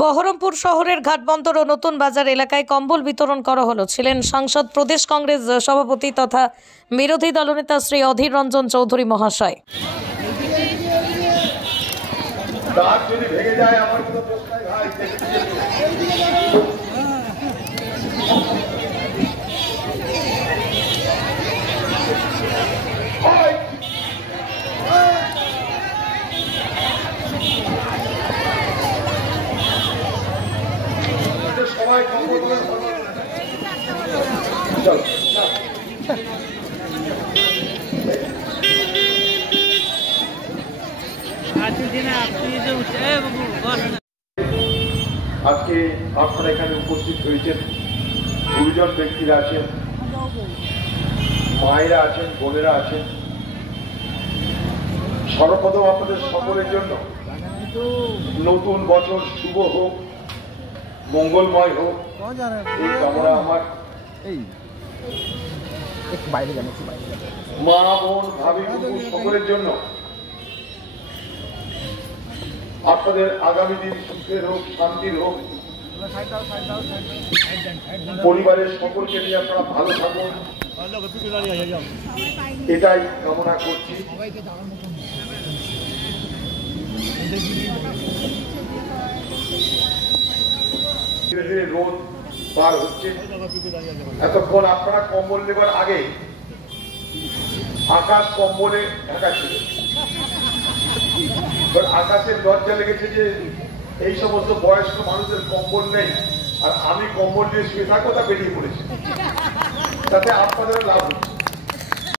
বহরমপুর শহরের ঘাটবন্দর ও নতুন বাজার এলাকায় কম্বল বিতরণ করা হলো। ছিলেন সাংসদ প্রদেশ কংগ্রেস সভাপতি তথা বিরোধী দলনেতা শ্রী অধীর রঞ্জন চৌধুরী মহাশয়। আজকে আপনারা এখানে উপস্থিত হয়েছেন, গুরুজন ব্যক্তিরা আছেন, মায়েরা আছেন, বোনেরা আছেন। সর্বপ্রথম আপনাদের সকলের জন্য নতুন বছর শুভ হোক, মঙ্গলময় হোক, এই কামনা আমার। মা বোন ভাবি সকলের জন্য আপনাদের আগামী দিন সুখের হোক, শান্তির হোক, পরিবারের সকলকে নিয়ে আপনারা ভালো থাকুন, এটাই কামনা করছি। ধীরে ধীরে রোদ পার হচ্ছে। এতক্ষণ আপনারা কম্বল নেবার আগে আকাশ কম্বলে ঢাকা ছিল। আকাশের লজ্জা লেগেছে যে এই সমস্ত বয়স্ক মানুষের কম্বল নেই, আর আমি কম্বল নিয়ে শুয়ে থাকবো, তা বেরিয়ে পড়েছি। তাতে আপনাদের লাভ হচ্ছে।